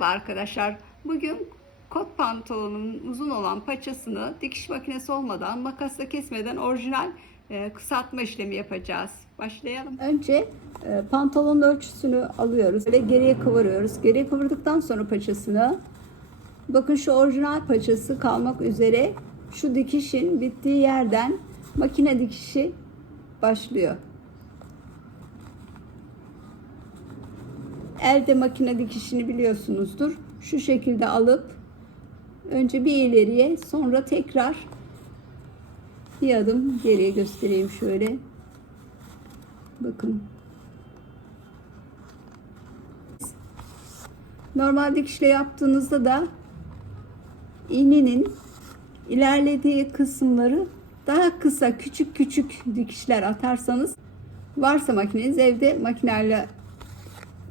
Merhaba arkadaşlar. Bugün kot pantolonun uzun olan paçasını dikiş makinesi olmadan makasla kesmeden orijinal e, kısaltma işlemi yapacağız. Başlayalım. Önce e, pantolonun ölçüsünü alıyoruz ve geriye kıvırıyoruz. Geriye kıvırdıktan sonra paçasını bakın şu orijinal paçası kalmak üzere şu dikişin bittiği yerden makine dikişi başlıyor. Elde makine dikişini biliyorsunuzdur. Şu şekilde alıp önce bir ileriye sonra tekrar bir adım geriye göstereyim şöyle. Bakın. Normal dikişle yaptığınızda da iğnenin ilerlediği kısımları daha kısa küçük küçük dikişler atarsanız varsa makineniz evde makineyle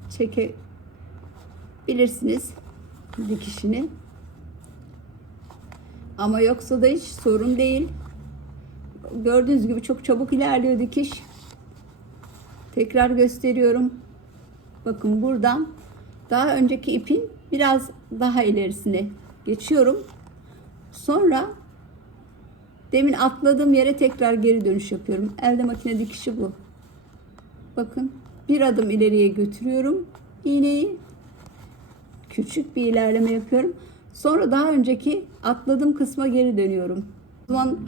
çekebilirsiniz dikişini. Ama yoksa da hiç sorun değil. Gördüğünüz gibi çok çabuk ilerliyor dikiş. Tekrar gösteriyorum. Bakın buradan daha önceki ipin biraz daha ilerisine geçiyorum. Sonra demin atladığım yere tekrar geri dönüş yapıyorum. Elde makine dikişi bu. Bakın bir adım ileriye götürüyorum iğneyi. Küçük bir ilerleme yapıyorum. Sonra daha önceki atladığım kısma geri dönüyorum. O zaman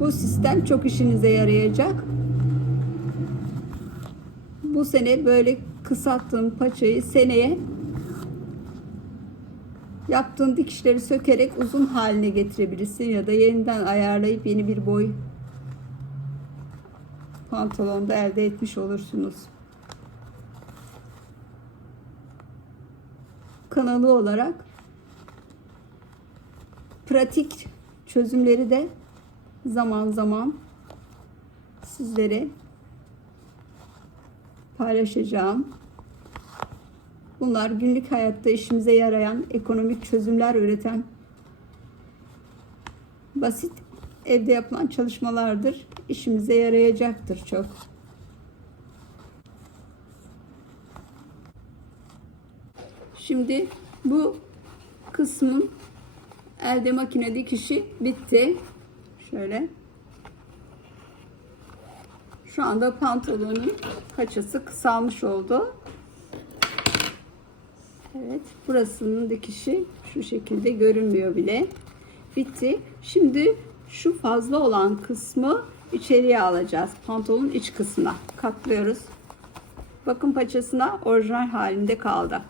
bu sistem çok işinize yarayacak. Bu sene böyle kısalttığım paçayı seneye yaptığın dikişleri sökerek uzun haline getirebilirsin ya da yeniden ayarlayıp yeni bir boy pantolonda elde etmiş olursunuz. Kanalı olarak pratik çözümleri de zaman zaman sizlere paylaşacağım. Bunlar günlük hayatta işimize yarayan ekonomik çözümler üreten basit evde yapılan çalışmalardır. İşimize yarayacaktır çok. Şimdi bu kısmın elde makine dikişi bitti. Şöyle. Şu anda pantolonun paçası kısalmış oldu. Evet, burasının dikişi şu şekilde görünmüyor bile. Bitti. Şimdi şu fazla olan kısmı içeriye alacağız. Pantolonun iç kısmına katlıyoruz. Bakın paçasına orijinal halinde kaldı.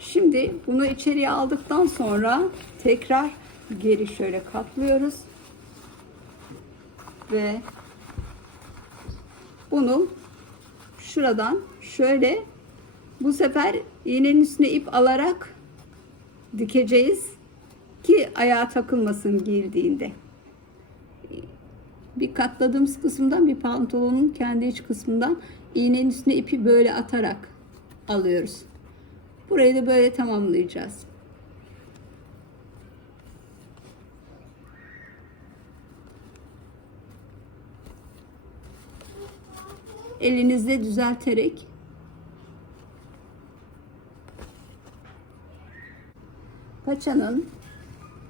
Şimdi bunu içeriye aldıktan sonra tekrar geri şöyle katlıyoruz. Ve bunu şuradan şöyle bu sefer iğnenin üstüne ip alarak dikeceğiz ki ayağa takılmasın giyildiğinde. Bir katladığımız kısımdan bir pantolonun kendi iç kısmından iğnenin üstüne ipi böyle atarak alıyoruz. Burayı da böyle tamamlayacağız. Elinizle düzelterek paçanın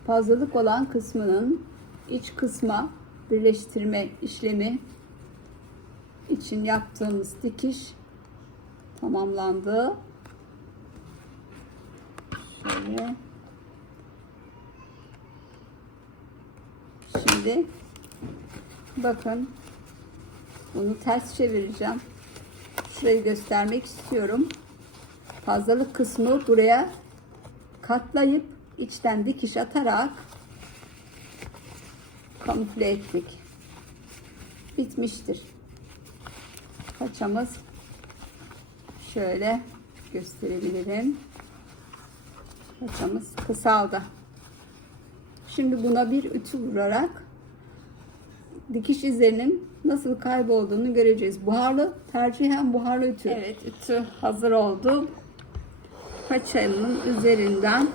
fazlalık olan kısmının iç kısma birleştirme işlemi için yaptığımız dikiş tamamlandı. Şöyle. Şimdi bakın bunu ters çevireceğim. Şurayı göstermek istiyorum. Fazlalık kısmı buraya katlayıp içten dikiş atarak kamufle ettik. Bitmiştir. Paçamız şöyle gösterebilirim. Paçamız kısaldı. Şimdi buna bir ütü vurarak dikiş izlerinin nasıl kaybolduğunu göreceğiz. Buharlı, tercihen buharlı ütü. Evet, ütü hazır oldu. Paçanın üzerinden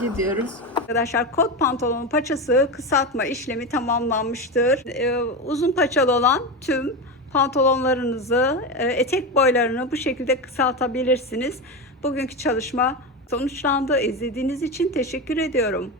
gidiyoruz. Arkadaşlar kot pantolonun paçası kısaltma işlemi tamamlanmıştır. Ee, uzun paçalı olan tüm pantolonlarınızı, e, etek boylarını bu şekilde kısaltabilirsiniz. Bugünkü çalışma sonuçlandı. İzlediğiniz için teşekkür ediyorum.